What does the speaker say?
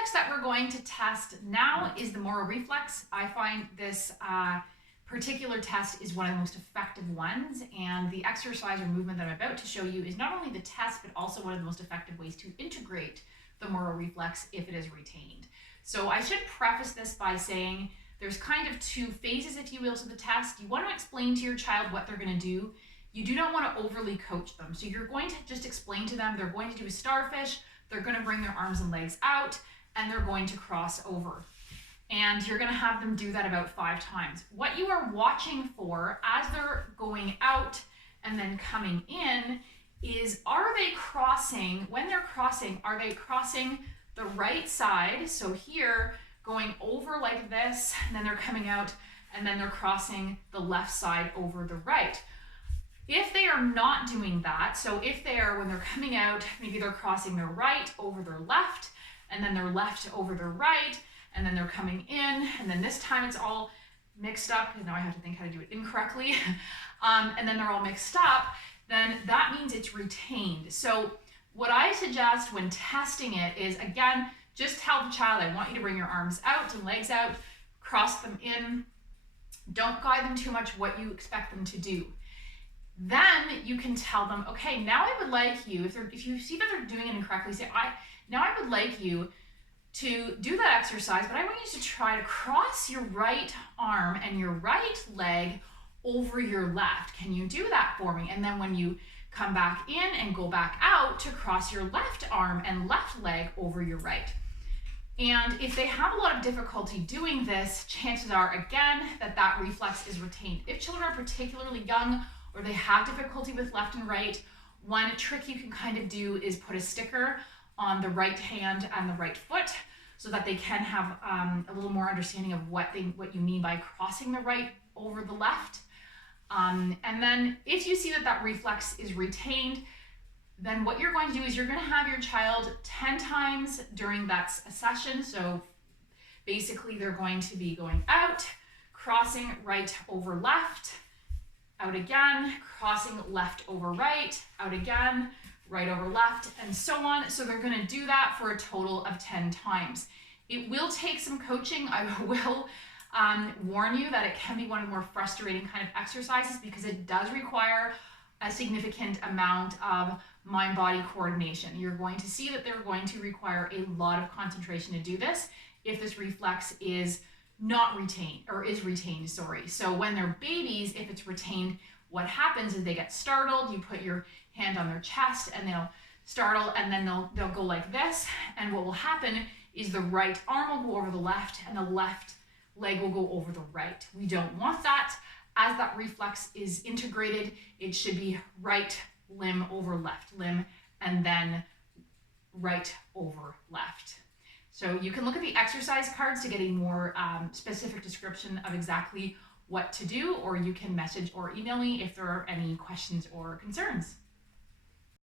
reflex that we're going to test now is the Moro reflex. I find this particular test is one of the most effective ones, and the exercise or movement that I'm about to show you is not only the test, but also one of the most effective ways to integrate the Moro reflex if it is retained. So I should preface this by saying there's kind of two phases, if you will, to the test. You want to explain to your child what they're going to do. You do not want to overly coach them. So you're going to just explain to them they're going to do a starfish, they're going to bring their arms and legs out, and they're going to cross over. And you're going to have them do that about 5 times. What you are watching for as they're going out and then coming in is, are they crossing, when they're crossing, are they crossing the right side? So here, going over like this, and then they're coming out, and then they're crossing the left side over the right. If they are not doing that, so if they are, when they're coming out, maybe they're crossing their right over their left, and then their left over their right, and then they're coming in, and then this time it's all mixed up, and now I have to think how to do it incorrectly, and then they're all mixed up, then that means it's retained. So what I suggest when testing it is, again, just tell the child, I want you to bring your arms out and legs out, cross them in, don't guide them too much what you expect them to do. Then you can tell them, okay, now I would like you, if you see that they're doing it incorrectly, say, now I would like you to do that exercise, but I want you to try to cross your right arm and your right leg over your left. Can you do that for me? And then when you come back in and go back out, to cross your left arm and left leg over your right. And if they have a lot of difficulty doing this, chances are, again, that reflex is retained. If children are particularly young or they have difficulty with left and right, one trick you can kind of do is put a sticker on the right hand and the right foot so that they can have a little more understanding of what you mean by crossing the right over the left. And then if you see that reflex is retained, then what you're going to do is you're going to have your child 10 times during that session. So basically they're going to be going out, crossing right over left, out again, crossing left over right, out again, right over left, and so on. So they're going to do that for a total of 10 times. It will take some coaching. I will warn you that it can be one of the more frustrating kind of exercises because it does require a significant amount of mind-body coordination. You're going to see that they're going to require a lot of concentration to do this if this reflex is not retained, or is retained, sorry. So when they're babies, if it's retained, what happens is they get startled, you put your hand on their chest and they'll startle, and then they'll go like this, and what will happen is the right arm will go over the left and the left leg will go over the right. We don't want that. As that reflex is integrated, it should be right limb over left limb, and then right over left. So you can look at the exercise cards to get a more specific description of exactly what to do, or you can message or email me if there are any questions or concerns.